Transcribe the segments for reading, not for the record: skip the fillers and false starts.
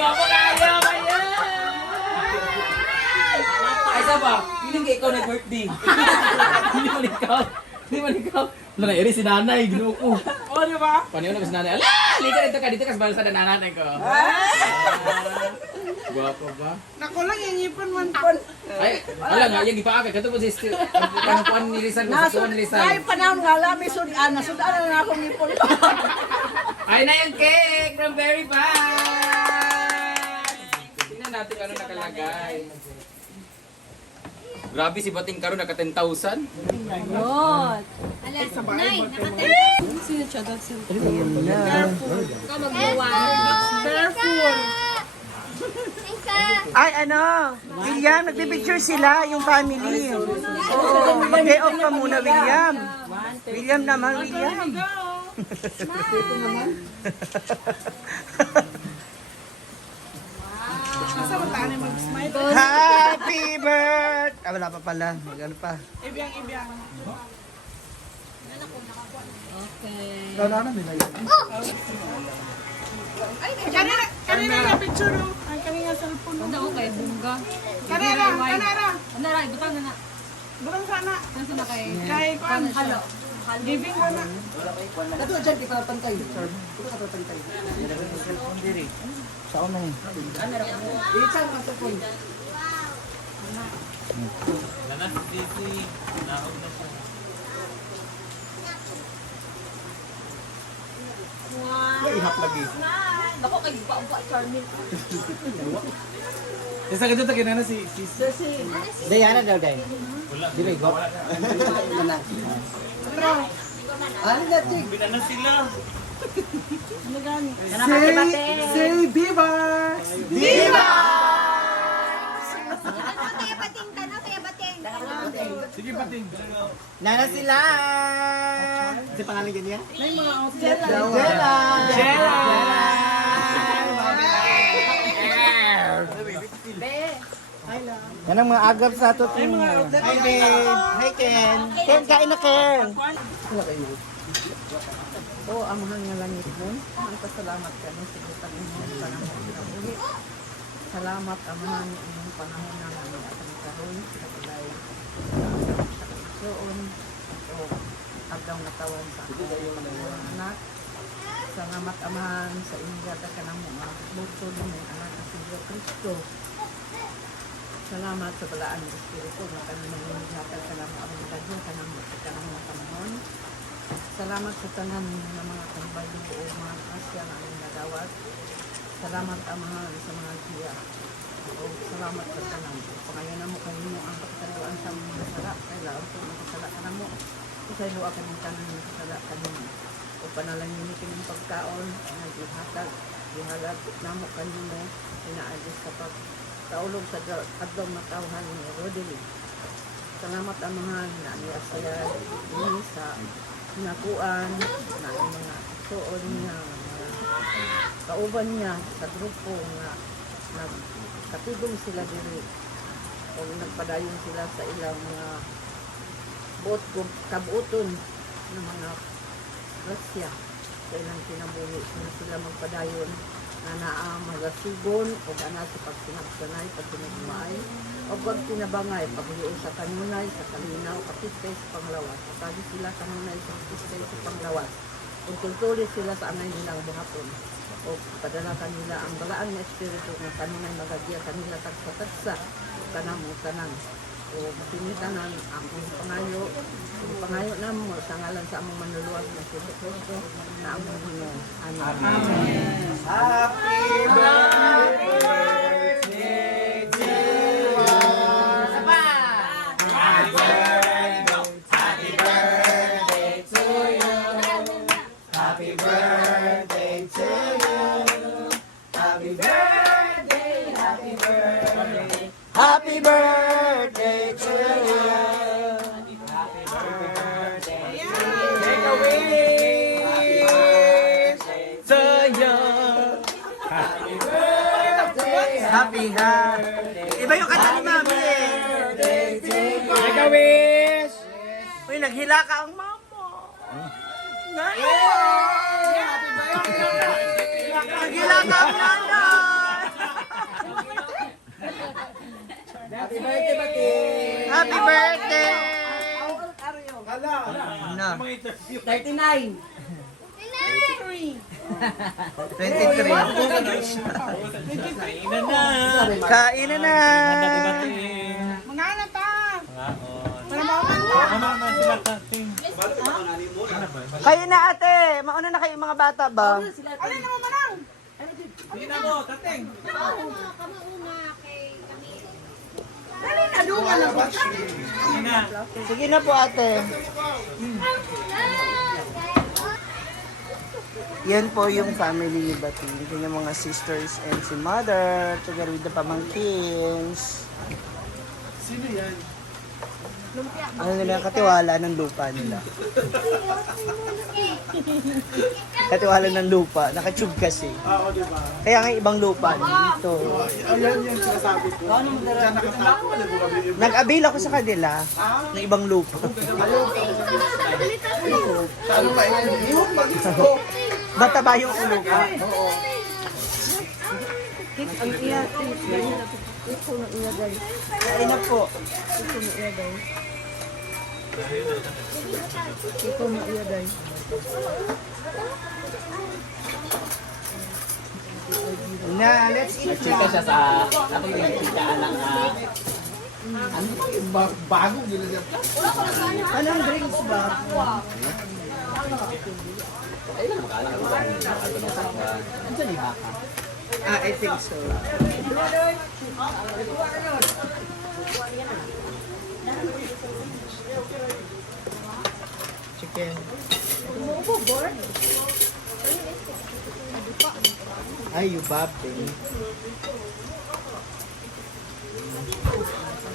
Gwapo kayo, kaya! Ay, saba, feeling ka ikaw na birthday. Hindi man ikaw. Hindi man ikaw. Wala na, eri si nanay, ginoo ko. O, di ba? Paano na si nanay? Ala! Lika dito ka, bala sa nanay ko. Gwapo ba? Naku lang, yung ipon man po. Ay, wala nga, yung ipaakay. Kato po si Steve. Panukuan ni Rizal, masatuan ni Rizal. Ay, panahon nga lang, may sudan. Nasudan na akong ipon ko. Ay na yung cake from Very Fast! Tingnan natin ano nakalagay. Grabe si Bating Karo, naka 10,000. Lord. Alas, 9. Nakatin. Sino siya daw sila? Careful. Ikaw magbawa. Careful. Ay, ano? William, nagpipicture sila, yung family. Oo, mag-day off ka muna, William. William naman, William. Happy birthday! Ah, wala pa pala. Magano pa. Ibiyang. Okay. Kanina na picture mo. Ay, kanina cellphone mo. Ano ako kay Bunga? Kanina. Ano ra, ibutang na na. Doon sana. Nasaan na kay? Kay Kwan. Halo. Giving ko na. Ito dyan, di pa pantay. Ito ka pantay. Saan na yun? Iitsa mo sa phone. Wow. Ihap lagi. Ako kay Bapa Charming. Isa ka dyan, takin na si... Diana daw, Day. Wala. Di ba, go? Ano na, Tik? Ano gani? Say Vivax! Vivax! Sige, pating. Nana sila! Kasi pangalan ganyan? May mga Jella! Jella! Yan ang mga agap sa ato. Hi, babe! Hi, Ken! Ken, kain na, Ken! Oo, amahan nga langit mo. Magpasalamat kami sa gitang inyong panahon na ulit. Salamat, amahan ng inyong panahon na namin at ang karoon sa kagaya. Doon, o agaw na tawan sa mga anak. Salamat, amahan sa inyong gata ka ng mga buto ng anak at Siyo Kristo. Salamat sa balaan ng Espiritu na kanyang mangyayatag ka ng mga kadyo ka ng mga panahon. Salamat sa tanan ng mga kambal o mga kasya na aming nagawat. Salamat amahan sa mga giya. O salamat sa tanan. Pangayon mo kanino ang pagkaluan sa mga nasala. Kailangan po makasala ka na mo. Kailangan ka ng tanan ng makasala ka mo. O panalangin ng pagkaon. Naghihatag. Ihalat na mo kanino. Inaadis sa pagkaulog sa adlong na tawhan ni Rodely. Salamat amahan na niya saya ini sa nakuan na ang mga tuon niya, mga kauban niya sa grupo nga nagkatulong sila diri o nagpadayon sila sa ilang mga buot kabuoton ng mga grasya sa ilang kinabuhi na sila magpadayon na naa magasigon o ana sa pagsinagsanay, pagsinagmay o pagsinabangay, pagliyo sa kanunay, sa kalinaw, kapistay sa panglawas. Pagkali sila kanunay sa kapistay sa panglawas. Kung tutuloy sila sa angay nilang buhaton o padala kanila ang balaan na espiritu na kanunay magagya kanila tagsa-tagsa kanang tanan o pinitanan ang pangayo na mo sa ngalan sa among manluluwas na si Kristo na among Ginoo. Amen. Happy birthday to you! Happy birthday to you! Happy birthday to you! Happy birthday, happy birthday! Happy birthday to you! Happy birthday to you! Take a wish to you! Happy birthday! Happy birthday! Iba yung kanta ni Mami eh! Take a wish! Uy, naghila ka ang mama! Naghila ka ang nanay! birthday, Bating! Happy birthday! Na. 39! 23. Kain na na. Kayo na ate. Mauna na kayo mga bata ba? Sige na po ate. Yan po yung family ni Bating. Yung mga sisters and si mother together with the pamangkins. Sino yan? Ano nila, katiwala ng lupa nila. Katiwala ng lupa. Nakatube kasi. Oo, diba? Kaya nga ibang lupa dito. Ayan yung sinasabi ko. Nag-avail ako sa kanila ng ibang lupa. Bata ba yung lupa? Oo. Ang iya, ito na iya guys. Kain na po. Ito na iya guys. Na, let's eat Chika siya sa atong chika ng ano bago gila siya. Anong drinks ba? Andiyan ni Baka. I think so. Chicken. Ay, you babe.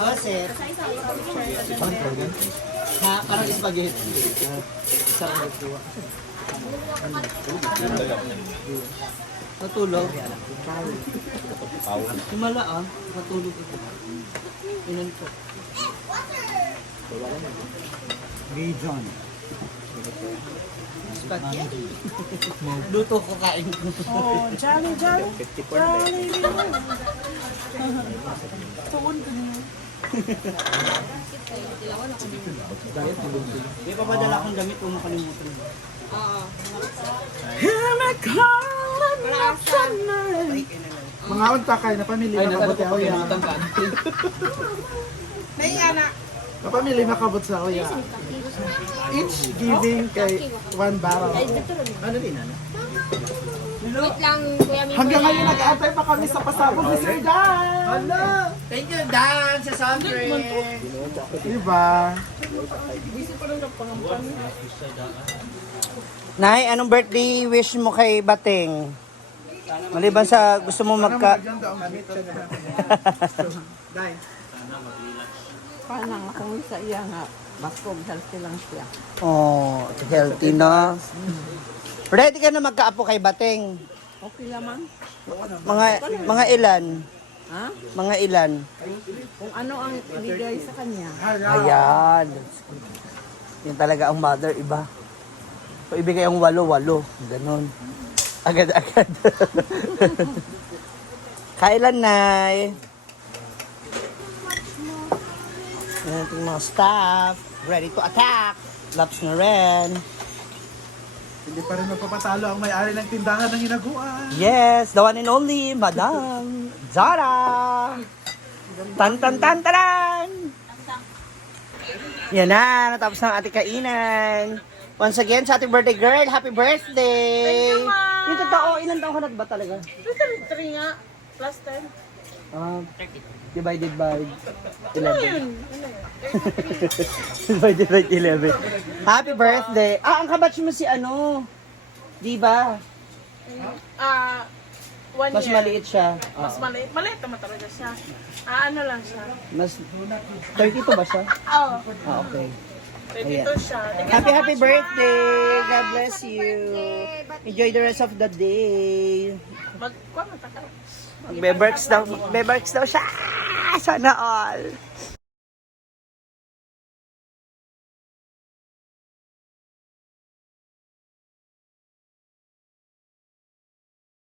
Oh, sir. Ha, parang spaghetti. Sarap na tuwa. Natulog. Himala ah. Natulog ito. Inan ko. Gijon. Spaghetti. Luto ko kain ko. Oh, Johnny. May papadala akong damit kung makalimutan mo. Mga unta kayo na pamili Ay, makabot natalo sa ko kuya. pagkalimutan ka. Kapamili makabot sa kuya. Each giving kay one barrel. Ano din ano? Wait lang, Kuya Mikoy. Hanggang ngayon nag-aantay pa kami sa pasabog ni Sir Dan. Hello! Thank you, Dan, sa sound drink. Diba? Nay, anong birthday wish mo kay Bating? Maliban sa gusto mo magka... Panang akong sa iya nga. Baskog, healthy lang siya. Oh, healthy na. Ready ka na magkaapo kay Bating? Okay lamang. Mga ilan? Ha? Mga ilan? Kung ano ang ibigay sa kanya. Ayan. Yan talaga ang mother, iba. So, ibigay ang 8-8. Ganon. Agad-agad. Kailan, Nay? Yan ating mga staff. Ready to attack. Laps na rin. Hindi pa rin magpapatalo ang may-ari ng tindahan ng hinaguan. Yes, the one and only, Madam Zara. Tan-tan-tan-taran! Yan na, natapos na ang ating kainan. Once again, sa ating birthday girl, happy birthday! Yung totoo, ilan taong ka na ba talaga? 3 nga. Last time. Divided by 11. Divided by 11. Happy birthday! Ang kabatch mo si ano? Di ba? 1 Mas year. maliit siya. Mas maliit. Maliit naman talaga siya. Ano lang siya. Mas 32 ba siya? Oo. Okay. 32 siya. Happy birthday! God bless you! Enjoy the rest of the day! Magkuha mo, takal. Magbe-berks daw siya! Sana all!